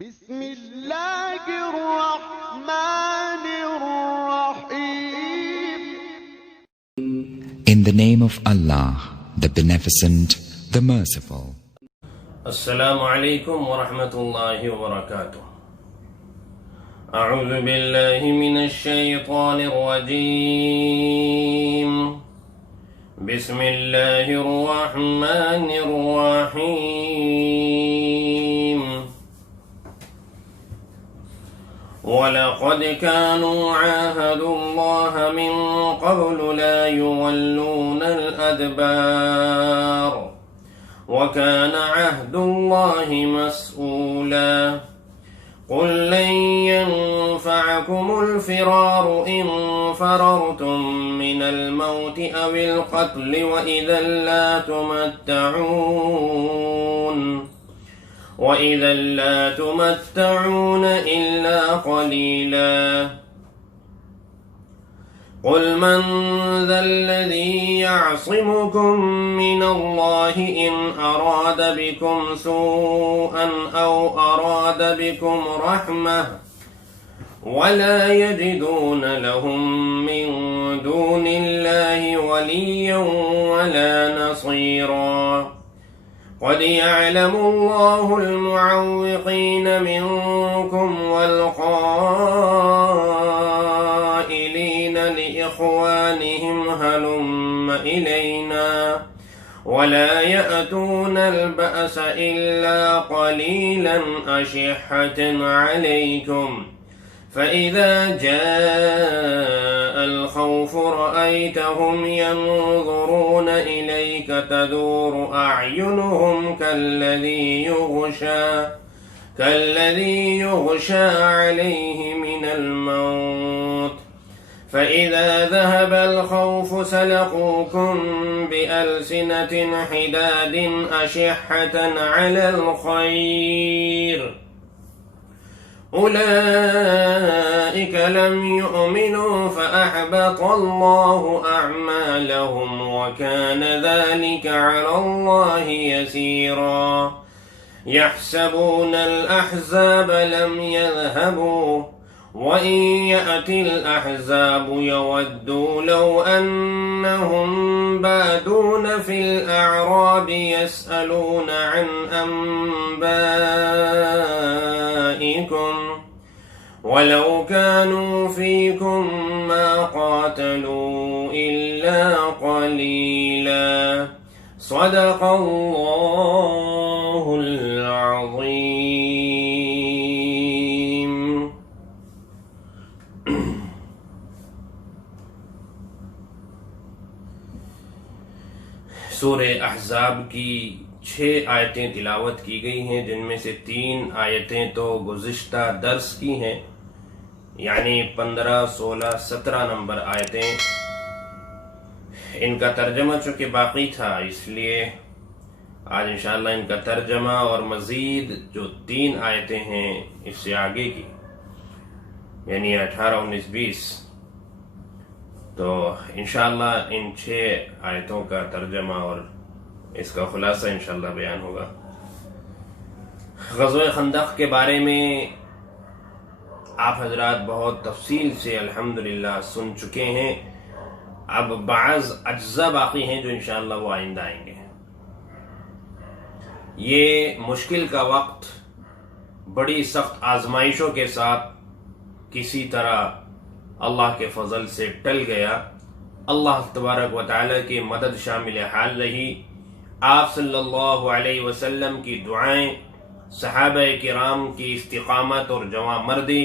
بسم اللہ الرحمن الرحیم. In the name of Allah, the Beneficent, the Merciful. السلام علیکم ورحمۃ اللہ وبرکاتہ. اعوذ باللہ من الشیطان الرجیم. بسم اللہ الرحمن الرحیم. وَلَقَدْ كَانُوا عَاهَدُوا اللَّهَ مِن قَبْلُ لَا يُوَلُّونَ الْأَدْبَارَ وَكَانَ عَهْدُ اللَّهِ مَسْئُولًا. قُل لَّن يَنفَعَكُمُ الْفِرَارُ إِن فَرَرْتُم مِّنَ الْمَوْتِ أَوِ الْقَتْلِ وَإِذًا لَّا تُمَتَّعُونَ إِلَّا قَلِيلًا. قُلْ مَنْ ذَا الَّذِي يَعْصِمُكُم مِّنَ اللَّهِ إِنْ أَرَادَ بِكُمْ سُوءًا أَوْ أَرَادَ بِكُمْ رَحْمَةً وَلَا يَجِدُونَ لَهُم مِّن دُونِ اللَّهِ وَلِيًّا وَلَا نَصِيرًا. قد يعلم الله المعوقين منكم والقائلين لإخوانهم هلم إلينا ولا يأتون البأس إلا قليلا أشحة عليكم. فإذا جاء الخوف رأيتهم ينظرون إليك تدور أعينهم كالذي يغشى عليه من الموت. فإذا ذهب الخوف سلقوكم بألسنة حداد أشحة على الخير أولئك لم يؤمنوا فأحبط الله أعمالهم وكان ذلك على الله يسيرا. يحسبون الأحزاب لم يذهبوا وإن يأتي الأحزاب يودوا لو أنهم بادون في الأعراب يسألون عن أنبائكم ولو كانوا فيكم ما قاتلوا إلا قليلا. صدق الله العظيم. سورہ احزاب کی 6 آیتیں تلاوت کی گئی ہیں، جن میں سے 3 آیتیں تو گزشتہ درس کی ہیں، یعنی 15، 16، 17 نمبر آیتیں. ان کا ترجمہ چونکہ باقی تھا، اس لیے آج انشاءاللہ ان کا ترجمہ اور مزید جو 3 آیتیں ہیں اس سے آگے کی، یعنی 18، 19، 20، تو انشاءاللہ ان 6 آیتوں کا ترجمہ اور اس کا خلاصہ انشاءاللہ بیان ہوگا. غزوہ خندق کے بارے میں آپ حضرات بہت تفصیل سے الحمدللہ سن چکے ہیں. اب بعض اجزاء باقی ہیں جو انشاءاللہ وہ آئندہ آئیں گے. یہ مشکل کا وقت بڑی سخت آزمائشوں کے ساتھ کسی طرح اللہ کے فضل سے ٹل گیا. اللہ تبارک و تعالی کی مدد شامل حال رہی. آپ صلی اللہ علیہ وسلم کی دعائیں، صحابہ کرام کی استقامت اور جواں مردی،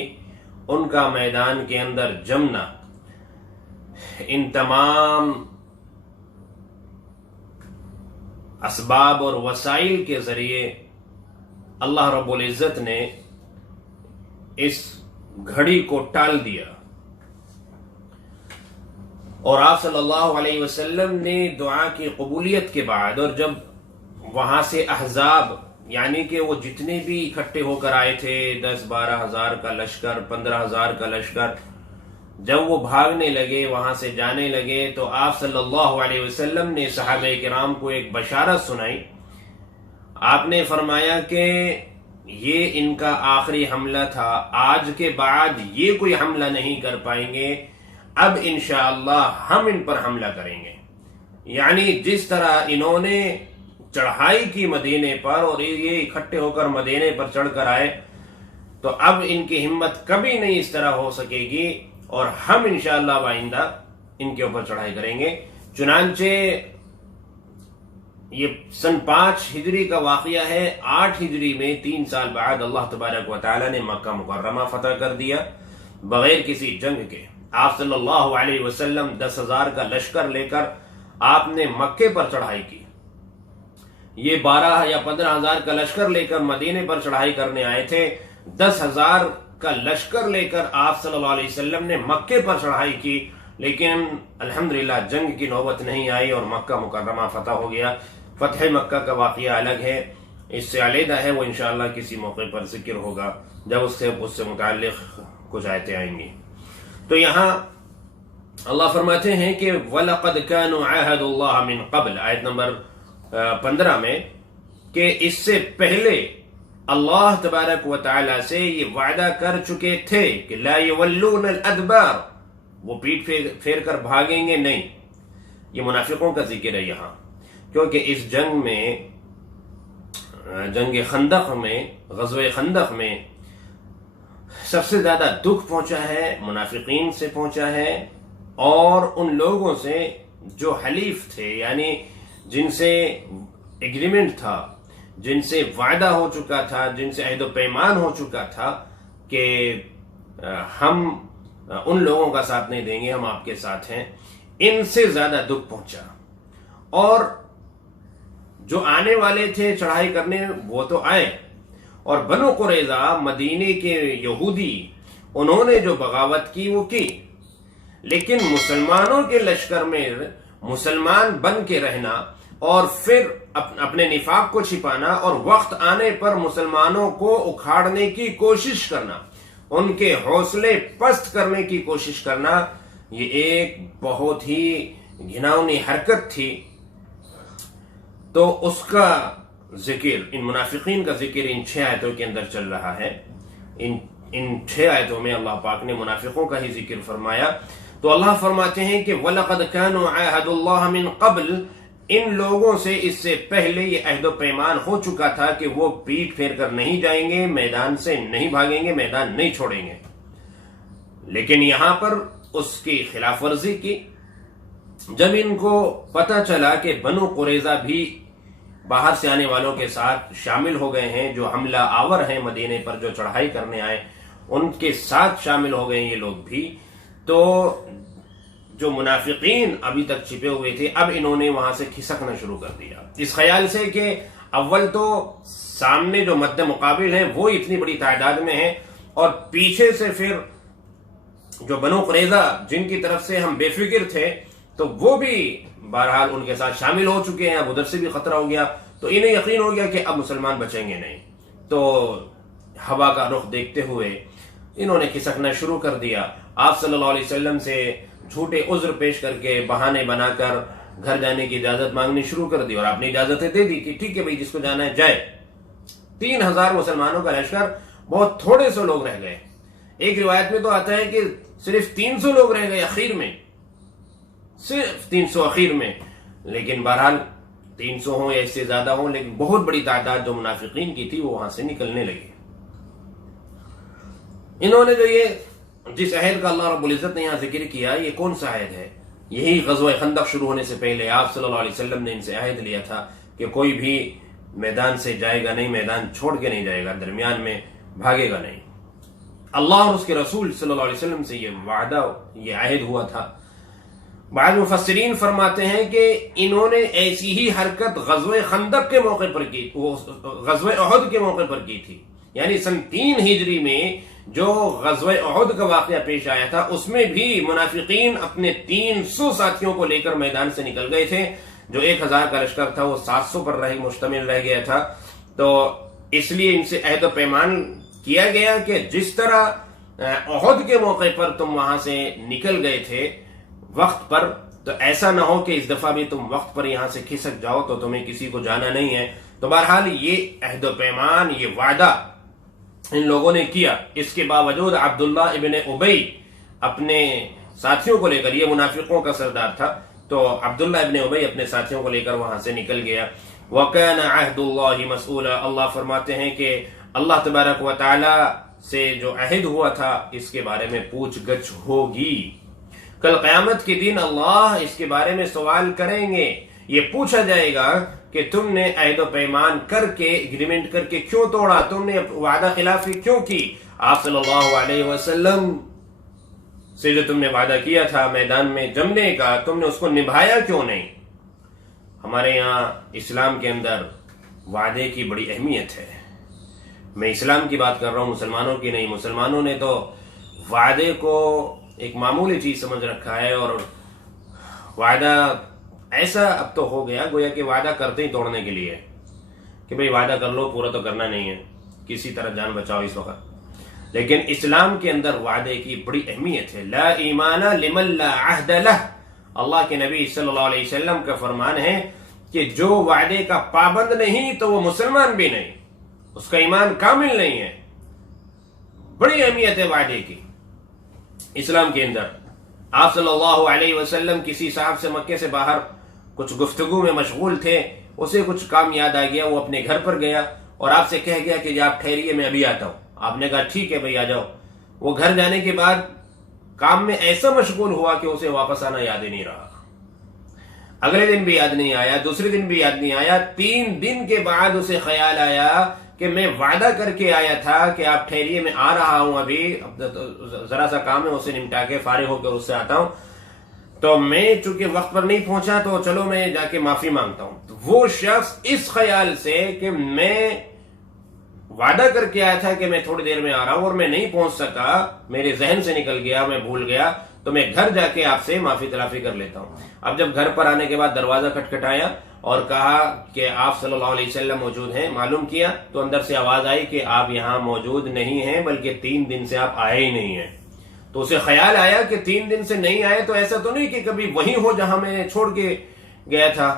ان کا میدان کے اندر جمنا، ان تمام اسباب اور وسائل کے ذریعے اللہ رب العزت نے اس گھڑی کو ٹال دیا. اور آپ صلی اللہ علیہ وسلم نے دعا کی قبولیت کے بعد، اور جب وہاں سے احزاب یعنی کہ وہ جتنے بھی اکٹھے ہو کر آئے تھے، 10-12 ہزار کا لشکر، 15 ہزار کا لشکر، جب وہ بھاگنے لگے، وہاں سے جانے لگے، تو آپ صلی اللہ علیہ وسلم نے صحابہ کرام کو ایک بشارت سنائی. آپ نے فرمایا کہ یہ ان کا آخری حملہ تھا، آج کے بعد یہ کوئی حملہ نہیں کر پائیں گے، اب انشاءاللہ ہم ان پر حملہ کریں گے۔ یعنی جس طرح انہوں نے چڑھائی کی مدینے پر اور یہ اکٹھے ہو کر مدینے پر چڑھ کر آئے، تو اب ان کی ہمت کبھی نہیں اس طرح ہو سکے گی، اور ہم انشاءاللہ آئندہ ان کے اوپر چڑھائی کریں گے۔ چنانچہ یہ سن 5 ہجری کا واقعہ ہے۔ 8 ہجری میں 3 سال بعد اللہ تبارک و تعالی نے مکہ مکرمہ فتح کر دیا بغیر کسی جنگ کے۔ آپ صلی اللہ علیہ وسلم 10,000 کا لشکر لے کر آپ نے مکے پر چڑھائی کی۔ یہ 12 یا 15,000 کا لشکر لے کر مدینے پر چڑھائی کرنے آئے تھے۔ 10,000 کا لشکر لے کر آپ صلی اللہ علیہ وسلم نے مکے پر چڑھائی کی، لیکن الحمدللہ جنگ کی نوبت نہیں آئی اور مکہ مکرمہ فتح ہو گیا۔ فتح مکہ کا واقعہ الگ ہے، اس سے علیحدہ ہے، وہ انشاءاللہ کسی موقع پر ذکر ہوگا جب اس سے متعلق کچھ آیتیں آئیں گی۔ تو یہاں اللہ فرماتے ہیں کہ وَلَقَدْ كَانُوا عَاهَدُوا اللَّهَ مِن قَبْلِ، آیت نمبر 15 میں، کہ اس سے پہلے اللہ تبارک و تعالی سے یہ وعدہ کر چکے تھے کہ لا يولون الادبار، وہ پیٹ پھیر کر بھاگیں گے نہیں۔ یہ منافقوں کا ذکر ہے یہاں، کیونکہ اس جنگ میں، جنگ خندق میں، غزوہ خندق میں سب سے زیادہ دکھ پہنچا ہے منافقین سے پہنچا ہے، اور ان لوگوں سے جو حلیف تھے، یعنی جن سے ایگریمنٹ تھا، جن سے وعدہ ہو چکا تھا، جن سے عہد و پیمان ہو چکا تھا کہ ہم ان لوگوں کا ساتھ نہیں دیں گے، ہم آپ کے ساتھ ہیں، ان سے زیادہ دکھ پہنچا۔ اور جو آنے والے تھے چڑھائی کرنے وہ تو آئے، اور بنو قریظہ مدینے کے یہودی انہوں نے جو بغاوت کی وہ کی، لیکن مسلمانوں کے لشکر میں مسلمان بن کے رہنا اور پھر اپنے نفاق کو چھپانا اور وقت آنے پر مسلمانوں کو اکھاڑنے کی کوشش کرنا، ان کے حوصلے پست کرنے کی کوشش کرنا، یہ ایک بہت ہی گھناؤنی حرکت تھی۔ تو اس کا ذکر، ان منافقین کا ذکر ان 6 آیتوں کے اندر چل رہا ہے۔ ان 6 آیتوں میں اللہ پاک نے منافقوں کا ہی ذکر فرمایا۔ تو اللہ فرماتے ہیں کہ وَلَقَدْ كَانُوا عَاهَدُوا اللَّهَ مِن قَبْلِ، ان لوگوں سے اس سے پہلے یہ عہد و پیمان ہو چکا تھا کہ وہ پیٹ پھیر کر نہیں جائیں گے، میدان سے نہیں بھاگیں گے، میدان نہیں چھوڑیں گے، لیکن یہاں پر اس کی خلاف ورزی کی۔ جب ان کو پتہ چلا کہ بنو قریظہ بھی باہر سے آنے والوں کے ساتھ شامل ہو گئے ہیں، جو حملہ آور ہیں مدینے پر، جو چڑھائی کرنے آئے ان کے ساتھ شامل ہو گئے یہ لوگ بھی، تو جو منافقین ابھی تک چھپے ہوئے تھے اب انہوں نے وہاں سے کھسکنا شروع کر دیا، اس خیال سے کہ اول تو سامنے جو مد مقابل ہیں وہ اتنی بڑی تعداد میں ہیں، اور پیچھے سے پھر جو بنو قریظہ جن کی طرف سے ہم بے فکر تھے تو وہ بھی بہرحال ان کے ساتھ شامل ہو چکے ہیں، اب ادھر سے بھی خطرہ ہو گیا، تو انہیں یقین ہو گیا کہ اب مسلمان بچیں گے نہیں۔ تو ہوا کا رخ دیکھتے ہوئے انہوں نے کھسکنا شروع کر دیا، آپ صلی اللہ علیہ وسلم سے جھوٹے عذر پیش کر کے، بہانے بنا کر گھر جانے کی اجازت مانگنی شروع کر دی، اور آپ نے اجازتیں دے دی کہ ٹھیک ہے بھائی، جس کو جانا ہے جائے۔ 3,000 مسلمانوں کا لشکر، بہت تھوڑے سے لوگ رہ گئے۔ ایک روایت میں تو آتا ہے کہ صرف 300 لوگ رہ گئے اخیر میں، صرف 300 اخیر میں، لیکن بہرحال 300 ہوں یا اس سے زیادہ ہوں، لیکن بہت بڑی تعداد جو منافقین کی تھی وہ وہاں سے نکلنے لگی۔ انہوں نے جو یہ جس عہد کا اللہ رب العزت نے یہاں ذکر کیا، یہ کون سا عہد ہے؟ یہی غزوہ خندق شروع ہونے سے پہلے آپ صلی اللہ علیہ وسلم نے ان سے عہد لیا تھا کہ کوئی بھی میدان سے جائے گا نہیں، میدان چھوڑ کے نہیں جائے گا، درمیان میں بھاگے گا نہیں۔ اللہ اور اس کے رسول صلی اللہ علیہ وسلم سے یہ وعدہ، یہ عہد ہوا تھا۔ بعض مفسرین فرماتے ہیں کہ انہوں نے ایسی ہی حرکت غزوہ خندق کے موقع پر کی، غزوہ احد کے موقع پر کی تھی، یعنی سن 3 ہجری میں جو غزوہ احد کا واقعہ پیش آیا تھا، اس میں بھی منافقین اپنے 300 ساتھیوں کو لے کر میدان سے نکل گئے تھے۔ جو 1,000 کا لشکر تھا وہ 700 پر مشتمل رہ گیا تھا۔ تو اس لیے ان سے عہد و پیمان کیا گیا کہ جس طرح احد کے موقع پر تم وہاں سے نکل گئے تھے وقت پر، تو ایسا نہ ہو کہ اس دفعہ بھی تم وقت پر یہاں سے کھسک جاؤ تو تمہیں کسی کو جانا نہیں ہے۔ تو بہرحال یہ عہد و پیمان، یہ وعدہ ان لوگوں نے کیا. اس کے باوجود عبداللہ ابن ابی اپنے ساتھیوں کو لے کر، یہ منافقوں کا سردار تھا، تو عبداللہ ابن ابی اپنے ساتھیوں کو لے کر وہاں سے نکل گیا. وَكَانَ عَهْدُ اللَّهِ مَسْئُولًا، اللہ فرماتے ہیں کہ اللہ تبارک و تعالی سے جو عہد ہوا تھا اس کے بارے میں پوچھ گچھ ہوگی. کل قیامت کے دن اللہ اس کے بارے میں سوال کریں گے. یہ پوچھا جائے گا کہ تم نے عہد و پیمان کر کے، ایگریمنٹ کر کے کیوں توڑا، تم نے وعدہ خلافی کیوں کی، آپ صلی اللہ علیہ وسلم سے جو تم نے وعدہ کیا تھا میدان میں جمنے کا، تم نے اس کو نبھایا کیوں نہیں. ہمارے یہاں اسلام کے اندر وعدے کی بڑی اہمیت ہے. میں اسلام کی بات کر رہا ہوں، مسلمانوں کی نہیں. مسلمانوں نے تو وعدے کو ایک معمولی چیز سمجھ رکھا ہے، اور وعدہ ایسا اب تو ہو گیا گویا کہ وعدہ کرتے ہی توڑنے کے لیے، کہ بھئی وعدہ کر لو، پورا تو کرنا نہیں ہے، کسی طرح جان بچاؤ اس وقت. لیکن اسلام کے اندر وعدے کی بڑی اہمیت ہے. لا ایمان لمن لا عہد لہ، اللہ کے نبی صلی اللہ علیہ وسلم کا فرمان ہے کہ جو وعدے کا پابند نہیں تو وہ مسلمان بھی نہیں، اس کا ایمان کامل نہیں ہے. بڑی اہمیت ہے وعدے کی اسلام کے اندر. آپ صلی اللہ علیہ وسلم کسی صاحب سے مکے سے باہر کچھ گفتگو میں مشغول تھے، اسے کچھ کام یاد آ گیا، وہ اپنے گھر پر گیا اور آپ سے کہہ گیا کہ آپ ٹھہریے، میں ابھی آتا ہوں. آپ نے کہا ٹھیک ہے بھائی آ جاؤ. وہ گھر جانے کے بعد کام میں ایسا مشغول ہوا کہ اسے واپس آنا یاد ہی نہیں رہا. اگلے دن بھی یاد نہیں آیا، دوسرے دن بھی یاد نہیں آیا. 3 دن کے بعد اسے خیال آیا کہ میں وعدہ کر کے آیا تھا کہ آپ ٹھہریے، میں آ رہا ہوں، ابھی ذرا سا کام ہے، اسے نمٹا کے فارغ ہو کر اس سے آتا ہوں. تو میں چونکہ وقت پر نہیں پہنچا تو چلو میں جا کے معافی مانگتا ہوں. تو وہ شخص اس خیال سے کہ میں وعدہ کر کے آیا تھا کہ میں تھوڑی دیر میں آ رہا ہوں اور میں نہیں پہنچ سکا، میرے ذہن سے نکل گیا، میں بھول گیا، تو میں گھر جا کے آپ سے معافی تلافی کر لیتا ہوں. اب جب گھر پر آنے کے بعد دروازہ کھٹکھٹایا اور کہا کہ آپ صلی اللہ علیہ وسلم موجود ہیں، معلوم کیا تو اندر سے آواز آئی کہ آپ یہاں موجود نہیں ہیں، بلکہ 3 دن سے آپ آئے ہی نہیں ہیں. تو اسے خیال آیا کہ 3 دن سے نہیں آئے تو ایسا تو نہیں کہ کبھی وہیں ہو جہاں میں چھوڑ کے گیا تھا.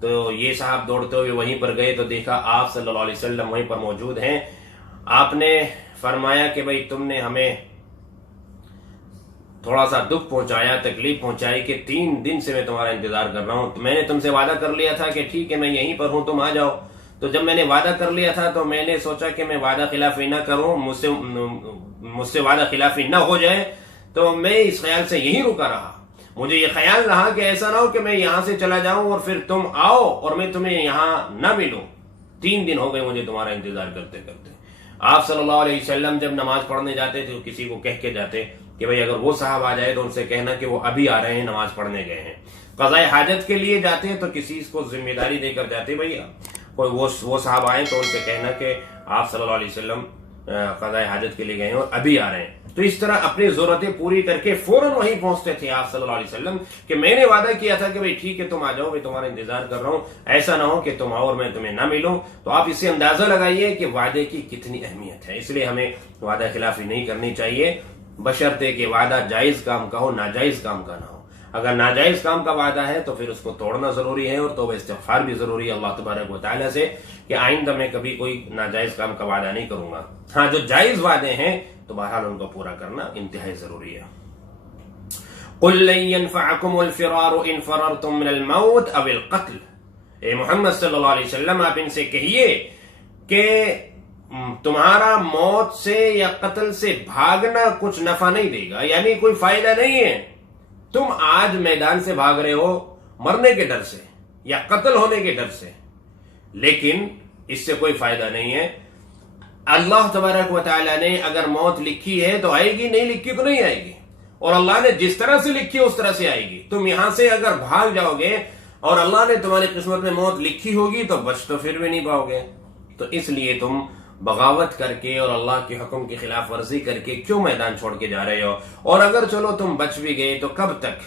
تو یہ صاحب دوڑتے ہوئے وہیں پر گئے تو دیکھا آپ صلی اللہ علیہ وسلم وہیں پر موجود ہیں. آپ نے فرمایا کہ بھئی تم نے ہمیں تھوڑا سا دکھ پہنچایا، تکلیف پہنچائی کہ 3 دن سے میں تمہارا انتظار کر رہا ہوں. میں نے تم سے وعدہ کر لیا تھا کہ ٹھیک ہے میں یہیں پر ہوں، تم آ جاؤ. تو جب میں نے وعدہ کر لیا تھا تو میں نے سوچا کہ میں وعدہ خلافی نہ کروں، مجھ سے وعدہ خلافی نہ ہو جائے، تو میں اس خیال سے یہیں رکا رہا. مجھے یہ خیال رہا کہ ایسا نہ ہو کہ میں یہاں سے چلا جاؤں اور پھر تم آؤ اور میں تمہیں یہاں نہ ملوں. 3 دن ہو گئے مجھے تمہارا انتظار کرتے کرتے. آپ صلی اللہ علیہ وسلم جب نماز پڑھنے جاتے تھے کسی کو کہہ کے جاتے کہ بھئی اگر وہ صاحب آ جائے تو ان سے کہنا کہ وہ ابھی آ رہے ہیں، نماز پڑھنے گئے ہیں. قضاء حاجت کے لیے جاتے ہیں تو کسی کو ذمہ داری دے کر جاتے، بھئی کوئی وہ صاحب آئے تو ان سے کہنا کہ آپ صلی اللہ علیہ وسلم قضاء حاجت کے لیے گئے ہیں اور ابھی آ رہے ہیں. تو اس طرح اپنی ضرورتیں پوری کر کے فوراً وہیں پہنچتے تھے آپ صلی اللہ علیہ وسلم کہ میں نے وعدہ کیا تھا کہ بھئی ٹھیک ہے تم آ جاؤ، میں تمہارا انتظار کر رہا ہوں، ایسا نہ ہو کہ تم آؤ اور میں تمہیں نہ ملوں. تو آپ اس سے اندازہ لگائیے کہ وعدے کی کتنی اہمیت ہے. اس لیے ہمیں وعدہ خلافی نہیں کرنی چاہیے، بشرطے کہ وعدہ جائز کام کا ہو، ناجائز کام کا نہ ہو. اگر ناجائز کام کا وعدہ ہے تو پھر اس کو توڑنا ضروری ہے، اور توبہ استغفار بھی ضروری ہے اللہ تبارک و تعالیٰ سے کہ آئندہ میں کبھی کوئی ناجائز کام کا وعدہ نہیں کروں گا. ہاں جو جائز وعدے ہیں تو بہرحال ان کو پورا کرنا انتہائی ضروری ہے. قُلْ لَن يَنْفَعَكُمُ الْفِرَارُ إِنْ فَرَرْتُم مِّنَ الْمَوْتِ أَوِ الْقَتْلِ. اے محمد صلی اللہ علیہ وسلم آپ ان سے کہیے کہ تمہارا موت سے یا قتل سے بھاگنا کچھ نفع نہیں دے گا، یعنی کوئی فائدہ نہیں ہے. تم آج میدان سے بھاگ رہے ہو مرنے کے ڈر سے یا قتل ہونے کے ڈر سے، لیکن اس سے کوئی فائدہ نہیں ہے. اللہ تبارک و تعالیٰ نے اگر موت لکھی ہے تو آئے گی، نہیں لکھی تو نہیں آئے گی، اور اللہ نے جس طرح سے لکھی اس طرح سے آئے گی. تم یہاں سے اگر بھاگ جاؤ گے اور اللہ نے تمہاری قسمت میں موت لکھی ہوگی تو بچ تو پھر بھی نہیں پاؤ گے. تو اس لیے تم بغاوت کر کے اور اللہ کے حکم کی خلاف ورزی کر کے کیوں میدان چھوڑ کے جا رہے ہو؟ اور اگر چلو تم بچ بھی گئے تو کب تک؟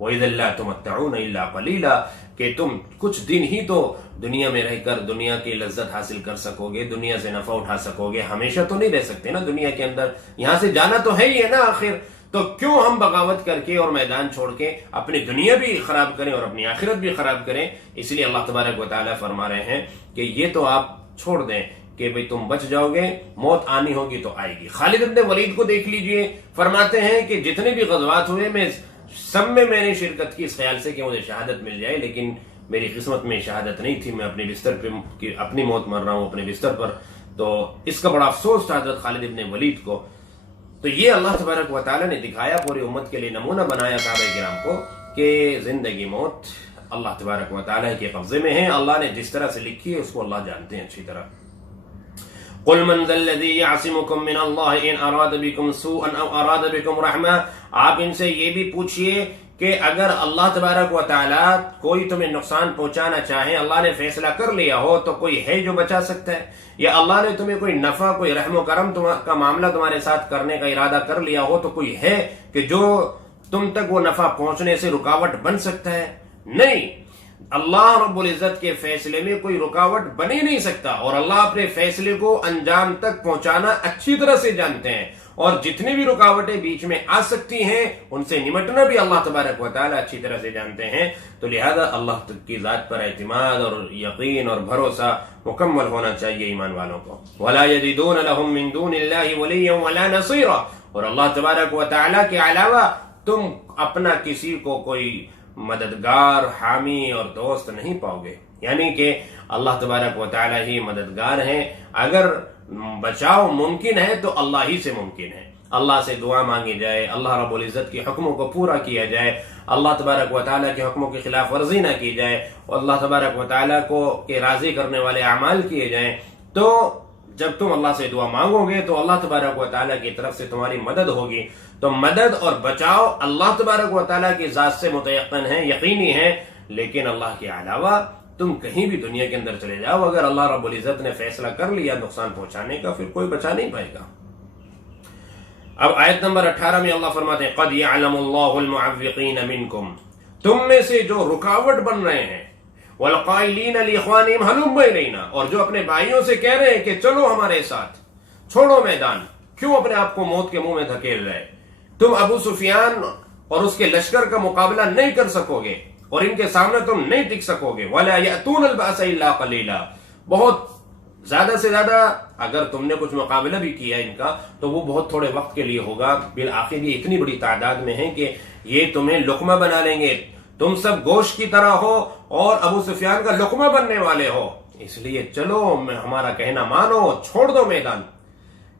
وَإِذَا لَا تُمَتَّعُونَ إِلَّا قَلِيلًا، کہ تم کچھ دن ہی تو دنیا میں رہ کر دنیا کی لذت حاصل کر سکو گے، دنیا سے نفع اٹھا سکو گے. ہمیشہ تو نہیں رہ سکتے نا دنیا کے اندر، یہاں سے جانا تو ہے ہی ہے نا آخر. تو کیوں ہم بغاوت کر کے اور میدان چھوڑ کے اپنی دنیا بھی خراب کریں اور اپنی آخرت بھی خراب کریں؟ اس لیے اللہ تبارک و تعالیٰ فرما رہے ہیں کہ یہ تو آپ چھوڑ دیں کہ بھئی تم بچ جاؤ گے، موت آنی ہوگی تو آئے گی۔ خالد بن ولید کو دیکھ لیجئے، فرماتے ہیں کہ جتنے بھی غزوات ہوئے میں سب میں نے شرکت کی اس خیال سے کہ مجھے شہادت مل جائے، لیکن میری قسمت میں شہادت نہیں تھی، میں اپنے بستر پہ اپنی موت مر رہا ہوں اپنے بستر پر۔ تو اس کا بڑا افسوس تھا حضرت خالد بن ولید کو۔ تو یہ اللہ تبارک و تعالیٰ نے دکھایا، پوری امت کے لیے نمونہ بنایا صحابہ کرام کو کہ زندگی موت اللہ تبارک و تعالیٰ کے قبضے میں ہے، اللہ نے جس طرح سے لکھی ہے اس کو اللہ جانتے ہیں اچھی طرح۔ قل من ذا الذي يعصمكم من الله ان اراد بكم سوءا او اراد بكم رحمة، آپ ان سے یہ بھی پوچھئے کہ اگر اللہ تبارک و تعالیٰ کوئی تمہیں نقصان پہنچانا چاہے، اللہ نے فیصلہ کر لیا ہو تو کوئی ہے جو بچا سکتا ہے؟ یا اللہ نے تمہیں کوئی نفع، کوئی رحم و کرم کا معاملہ تمہارے ساتھ کرنے کا ارادہ کر لیا ہو تو کوئی ہے کہ جو تم تک وہ نفع پہنچنے سے رکاوٹ بن سکتا ہے؟ نہیں، اللہ رب العزت کے فیصلے میں کوئی رکاوٹ بن ہی نہیں سکتا، اور اللہ اپنے فیصلے کو انجام تک پہنچانا اچھی طرح سے جانتے ہیں، اور جتنی بھی رکاوٹیں بیچ میں آ سکتی ہیں ان سے نمٹنا بھی اللہ تبارک و تعالیٰ اچھی طرح سے جانتے ہیں۔ تو لہذا اللہ کی ذات پر اعتماد اور یقین اور بھروسہ مکمل ہونا چاہیے ایمان والوں کو۔ وَلَا يَجِدُونَ لَهُم مِّن دُونِ اللَّهِ وَلِيًّا وَلَا نَصِيرًا، اور اللہ تبارک و تعالیٰ کے علاوہ تم اپنا کسی کو کوئی مددگار، حامی اور دوست نہیں پاؤ گے، یعنی کہ اللہ تبارک و تعالیٰ ہی مددگار ہیں۔ اگر بچاؤ ممکن ہے تو اللہ ہی سے ممکن ہے، اللہ سے دعا مانگی جائے، اللہ رب العزت کے حکموں کو پورا کیا جائے، اللہ تبارک و تعالیٰ کے حکموں کی خلاف ورزی نہ کی جائے، اور اللہ تبارک و تعالیٰ کو کے راضی کرنے والے اعمال کیے جائیں۔ تو جب تم اللہ سے دعا مانگو گے تو اللہ تبارک و تعالیٰ کی طرف سے تمہاری مدد ہوگی۔ تو مدد اور بچاؤ اللہ تبارک و تعالیٰ کی ذات سے متیقن ہے، یقینی ہے، لیکن اللہ کے علاوہ تم کہیں بھی دنیا کے اندر چلے جاؤ، اگر اللہ رب العزت نے فیصلہ کر لیا نقصان پہنچانے کا، پھر کوئی بچا نہیں پائے گا۔ اب آیت نمبر 18 میں اللہ فرماتے ہیں قد يعلم الله المعوقين منكم، تم میں سے جو رکاوٹ بن رہے ہیں، والقائلین لاخوانهم هلم الینا، اور جو اپنے بھائیوں سے کہہ رہے ہیں کہ چلو ہمارے ساتھ، چھوڑو میدان، کیوں اپنے آپ کو موت کے منہ میں دھکیل رہے؟ تم ابو سفیان اور اس کے لشکر کا مقابلہ نہیں کر سکو گے، اور ان کے سامنے تم نہیں ٹک سکو گے۔ وَلَا يَأْتُونَ الْبَأْسَ إِلَّا قَلِيلًا، بہت زیادہ سے زیادہ اگر تم نے کچھ مقابلہ بھی کیا ان کا تو وہ بہت تھوڑے وقت کے لیے ہوگا، بالآخر یہ اتنی بڑی تعداد میں ہیں کہ یہ تمہیں لقمہ بنا لیں گے، تم سب گوشت کی طرح ہو اور ابو سفیان کا لقمہ بننے والے ہو، اس لیے چلو ہمارا کہنا مانو، چھوڑ دو میدان۔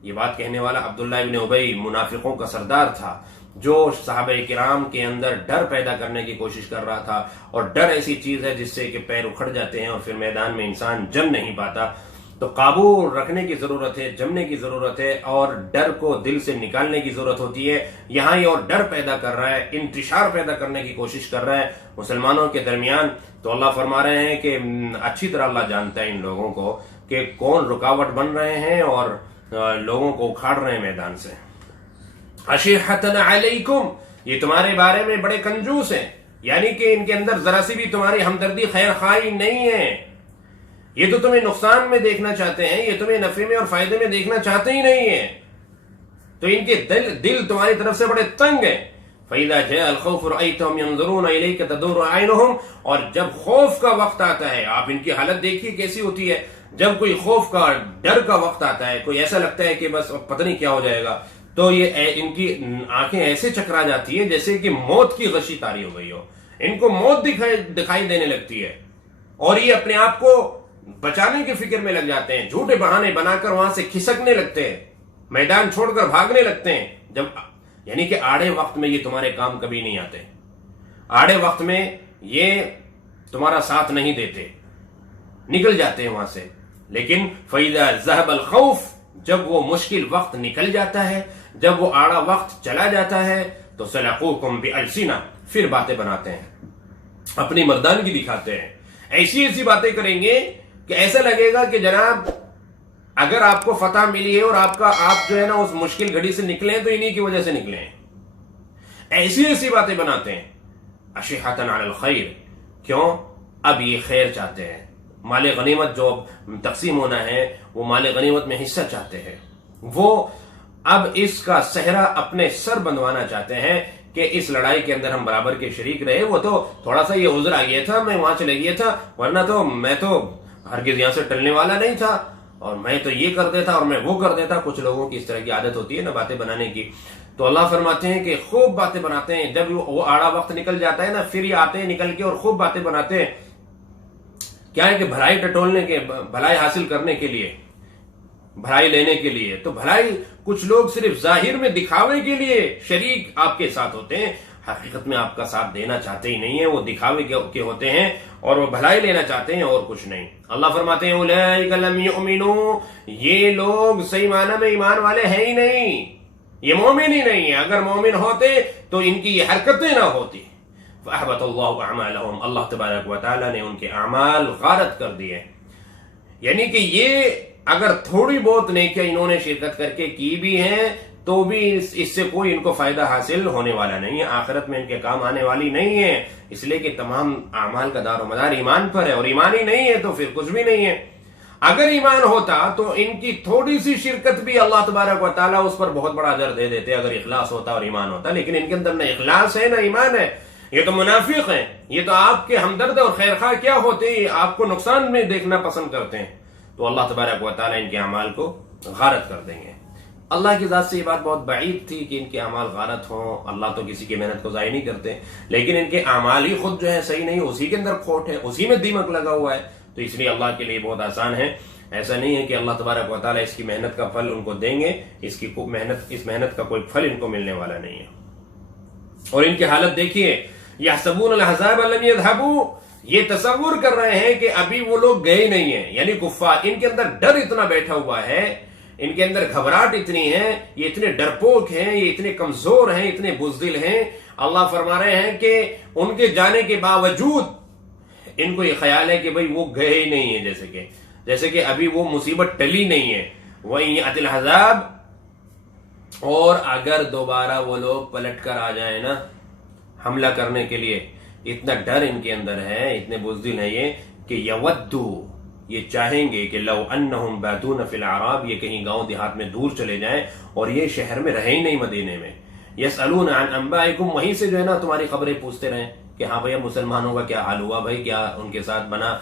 یہ بات کہنے والا عبداللہ ابن ابی منافقوں کا سردار تھا، جو صحابہ کرام کے اندر ڈر پیدا کرنے کی کوشش کر رہا تھا، اور ڈر ایسی چیز ہے جس سے کہ پیر اکھڑ جاتے ہیں اور پھر میدان میں انسان جم نہیں پاتا۔ تو قابو رکھنے کی ضرورت ہے، جمنے کی ضرورت ہے، اور ڈر کو دل سے نکالنے کی ضرورت ہوتی ہے۔ یہاں یہ اور ڈر پیدا کر رہا ہے، انتشار پیدا کرنے کی کوشش کر رہا ہے مسلمانوں کے درمیان۔ تو اللہ فرما رہے ہیں کہ اچھی طرح اللہ جانتا ہے ان لوگوں کو کہ کون رکاوٹ بن رہے ہیں اور لوگوں کو اکھاڑ رہے ہیں میدان سے۔ اشحۃ علیکم، یہ تمہارے بارے میں بڑے کنجوس ہیں، یعنی کہ ان کے اندر ذرا سی بھی تمہاری ہمدردی خیر خواہی نہیں ہے، یہ تو تمہیں نقصان میں دیکھنا چاہتے ہیں، یہ تمہیں نفع میں اور فائدے میں دیکھنا چاہتے ہی نہیں ہیں، تو ان کے دل تمہاری طرف سے بڑے تنگ ہیں۔ فَإِذَا جَاءَ الْخَوْفُ رَأَيْتَهُمْ يَنظُرُونَ إِلَيْكَ تَدُورُ أَعْيُنُهُمْ، اور جب خوف کا وقت آتا ہے، آپ ان کی حالت دیکھیے کیسی ہوتی ہے، جب کوئی خوف کا ڈر کا وقت آتا ہے، کوئی ایسا لگتا ہے کہ بس پتہ نہیں کیا ہو جائے گا، تو یہ ان کی آنکھیں ایسے چکرا جاتی ہیں جیسے کہ موت کی غشی طاری ہو گئی ہو، ان کو موت دکھائی دینے لگتی ہے، اور یہ اپنے آپ کو بچانے کی فکر میں لگ جاتے ہیں، جھوٹے بہانے بنا کر وہاں سے کھسکنے لگتے ہیں، میدان چھوڑ کر بھاگنے لگتے ہیں، جب یعنی کہ آڑے وقت میں یہ تمہارے کام کبھی نہیں آتے، آڑے وقت میں یہ تمہارا ساتھ نہیں دیتے، نکل جاتے ہیں وہاں سے۔ لیکن فَإِذَا ذَهَبَ الْخَوْفُ، جب وہ مشکل وقت نکل جاتا ہے، جب وہ آڑا وقت چلا جاتا ہے، تو سَلَقُوكُمْ بِأَلْسِنَةٍ، پھر باتیں بناتے ہیں، اپنی مردانگی دکھاتے ہیں، ایسی ایسی باتیں کریں گے کہ ایسا لگے گا کہ جناب اگر آپ کو فتح ملی ہے اور آپ جو ہے نا اس مشکل گھڑی سے نکلے ہیں تو انہی کی وجہ سے نکلے ہیں، ایسی ایسی باتیں بناتے ہیں۔ اشحۃ علی الخیر، کیوں؟ اب یہ خیر چاہتے ہیں، مال غنیمت جو تقسیم ہونا ہے وہ مال غنیمت میں حصہ چاہتے ہیں، وہ اب اس کا صحرا اپنے سر بندوانا چاہتے ہیں کہ اس لڑائی کے اندر ہم برابر کے شریک رہے، وہ تو تھوڑا سا یہ عذر آ گیا تھا، میں وہاں چلے گیا تھا، ورنہ تو میں تو ہرگز یہاں سے ٹلنے والا نہیں تھا، اور میں تو یہ کر دیتا اور میں وہ کر دیتا. کچھ لوگوں کی اس طرح کی عادت ہوتی ہے نا باتیں بنانے کی. تو اللہ فرماتے ہیں کہ خوب باتیں بناتے ہیں. جب وہ آڑا وقت نکل جاتا ہے نا پھر یہ آتے ہیں نکل کے اور خوب باتیں بناتے ہیں. کیا ہے کہ بھلائی ٹٹولنے کے, بھلائی حاصل کرنے کے لیے, بھلائی لینے کے لیے. تو بھلائی کچھ لوگ صرف ظاہر میں دکھاوے کے لیے شریک آپ کے ساتھ ہوتے ہیں, حقیقت میں آپ کا ساتھ دینا چاہتے ہی نہیں ہیں. وہ دکھاوے کے ہوتے ہیں اور وہ بھلائی لینا چاہتے ہیں اور کچھ نہیں. اللہ فرماتے ہیں اولئک لم یؤمنوا, یہ لوگ صحیح معنی میں ایمان والے ہیں ہی نہیں, یہ مومن ہی نہیں ہے. اگر مومن ہوتے تو ان کی یہ حرکتیں نہ ہوتی. فاحبط اللہ اعمالهم, اللہ تبارک و تعالی نے ان کے اعمال غارت کر دیے. یعنی کہ یہ اگر تھوڑی بہت نیکیاں انہوں نے شرکت کر کے کی بھی ہیں تو بھی اس سے کوئی ان کو فائدہ حاصل ہونے والا نہیں ہے, آخرت میں ان کے کام آنے والی نہیں ہے. اس لیے کہ تمام اعمال کا دار و مدار ایمان پر ہے, اور ایمان ہی نہیں ہے تو پھر کچھ بھی نہیں ہے. اگر ایمان ہوتا تو ان کی تھوڑی سی شرکت بھی اللہ تبارک و تعالیٰ اس پر بہت بڑا اجر دے دیتے اگر اخلاص ہوتا اور ایمان ہوتا. لیکن ان کے اندر نہ اخلاص ہے نہ ایمان ہے, یہ تو منافق ہیں. یہ تو آپ کے ہمدرد اور خیرخواہ کیا ہوتے ہیں, آپ کو نقصان میں دیکھنا پسند کرتے ہیں. تو اللہ تبارک و تعالیٰ ان کے اعمال کو غارت کر دیں گے. اللہ کی ذات سے یہ بات بہت بعید تھی کہ ان کے اعمال غارت ہوں. اللہ تو کسی کی محنت کو ضائع نہیں کرتے, لیکن ان کے اعمال ہی خود جو ہے صحیح نہیں, اسی کے اندر کھوٹ ہے, اسی میں دیمک لگا ہوا ہے. تو اس لیے اللہ کے لیے بہت آسان ہے. ایسا نہیں ہے کہ اللہ تبارک و تعالیٰ اس کی محنت کا پھل ان کو دیں گے, اس محنت کا کوئی پھل ان کو ملنے والا نہیں ہے. اور ان کی حالت دیکھیے, یحسبون الاحزاب لم یذهبوا, یہ تصور کر رہے ہیں کہ ابھی وہ لوگ گئے نہیں ہیں. یعنی کفار, ان کے اندر ڈر اتنا بیٹھا ہوا ہے, ان کے اندر گھبراہٹ اتنی ہے, یہ اتنے ڈرپوک ہیں, یہ اتنے کمزور ہیں, اتنے بزدل ہیں. اللہ فرما رہے ہیں کہ ان کے جانے کے باوجود ان کو یہ خیال ہے کہ بھئی وہ گئے ہی نہیں ہیں, جیسے کہ ابھی وہ مصیبت ٹلی نہیں ہے. وَإِن يَأْتِ الْعَذَابُ, اور اگر دوبارہ وہ لوگ پلٹ کر آ جائیں نا حملہ کرنے کے لیے, اتنا ڈر ان کے اندر ہے, اتنے بزدل ہیں یہ کہ یودو, یہ چاہیں گے کہ لو انہم باتون فی الاعراب, یہ کہیں گاؤں دیہات میں دور چلے جائیں اور یہ شہر میں رہیں ہی نہیں مدینے میں. یسألون عن انبائکم, وہیں سے جو ہے نا تمہاری خبریں پوچھتے رہیں کہ ہاں بھئی مسلمانوں کا کیا حال ہوا, بھائی کیا ان کے ساتھ بنا,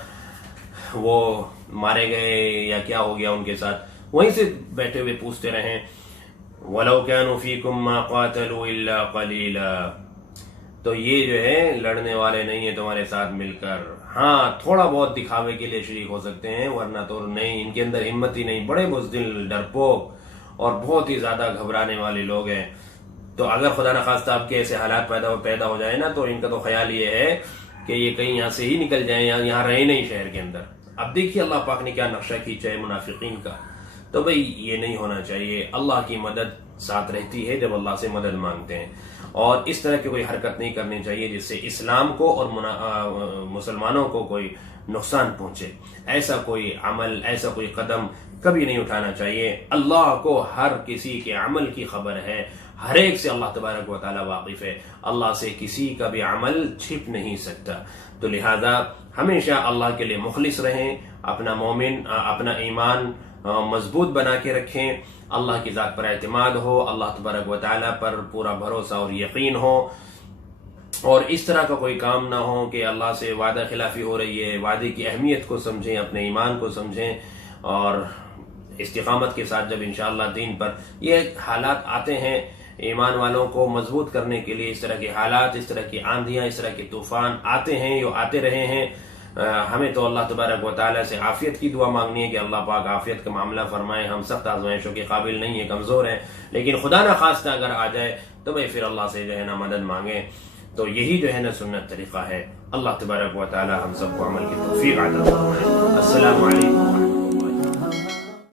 وہ مارے گئے یا کیا ہو گیا ان کے ساتھ, وہیں سے بیٹھے ہوئے پوچھتے رہیں. وَلَوْ كَانُوا فِيكُمْ مَا قَاتَلُوا إِلَّا قَلِيلًا, تو یہ جو ہے لڑنے والے نہیں ہیں تمہارے ساتھ مل کر, ہاں تھوڑا بہت دکھاوے کے لیے شریک ہو سکتے ہیں, ورنہ تو نہیں. ان کے اندر ہمت ہی نہیں, بڑے بزدل, ڈرپوک اور بہت ہی زیادہ گھبرانے والے لوگ ہیں. تو اگر خدا نخواستہ آپ کے ایسے حالات پیدا ہو جائے نا تو ان کا تو خیال یہ ہے کہ یہ کہیں یہاں سے ہی نکل جائیں, یہاں رہے نہیں شہر کے اندر. اب دیکھیے اللہ پاک نے کیا نقشہ کھینچا ہے منافقین کا. تو بھئی یہ نہیں ہونا چاہیے. اللہ کی مدد ساتھ رہتی ہے جب اللہ سے مدد مانگتے ہیں, اور اس طرح کی کوئی حرکت نہیں کرنی چاہیے جس سے اسلام کو اور مسلمانوں کو کوئی نقصان پہنچے. ایسا کوئی عمل, ایسا کوئی قدم کبھی نہیں اٹھانا چاہیے. اللہ کو ہر کسی کے عمل کی خبر ہے, ہر ایک سے اللہ تبارک و تعالی واقف ہے. اللہ سے کسی کا بھی عمل چھپ نہیں سکتا. تو لہذا ہمیشہ اللہ کے لیے مخلص رہیں, اپنا ایمان مضبوط بنا کے رکھیں, اللہ کی ذات پر اعتماد ہو, اللہ تبارک و تعالی پر پورا بھروسہ اور یقین ہو, اور اس طرح کا کوئی کام نہ ہو کہ اللہ سے وعدہ خلافی ہو رہی ہے. وعدے کی اہمیت کو سمجھیں, اپنے ایمان کو سمجھیں, اور استقامت کے ساتھ جب انشاءاللہ دین پر یہ حالات آتے ہیں ایمان والوں کو مضبوط کرنے کے لیے, اس طرح کے حالات, اس طرح کی آندھیاں, اس طرح کے طوفان آتے ہیں, یہ آتے رہے ہیں, ہمیں تو اللہ تبارک و تعالیٰ سے عافیت کی دعا مانگنی ہے کہ اللہ پاک عافیت کا معاملہ فرمائے. ہم سخت آزمائشوں کے قابل نہیں ہیں, کمزور ہیں, لیکن خدا نہ خواستہ اگر آ جائے تو بھائی پھر اللہ سے جو ہے نا مدد مانگیں. تو یہی جو ہے نا سنت طریقہ ہے. اللہ تبارک و تعالیٰ ہم سب کو عمل کی توفیق عطا فرمائے. السلام علیکم.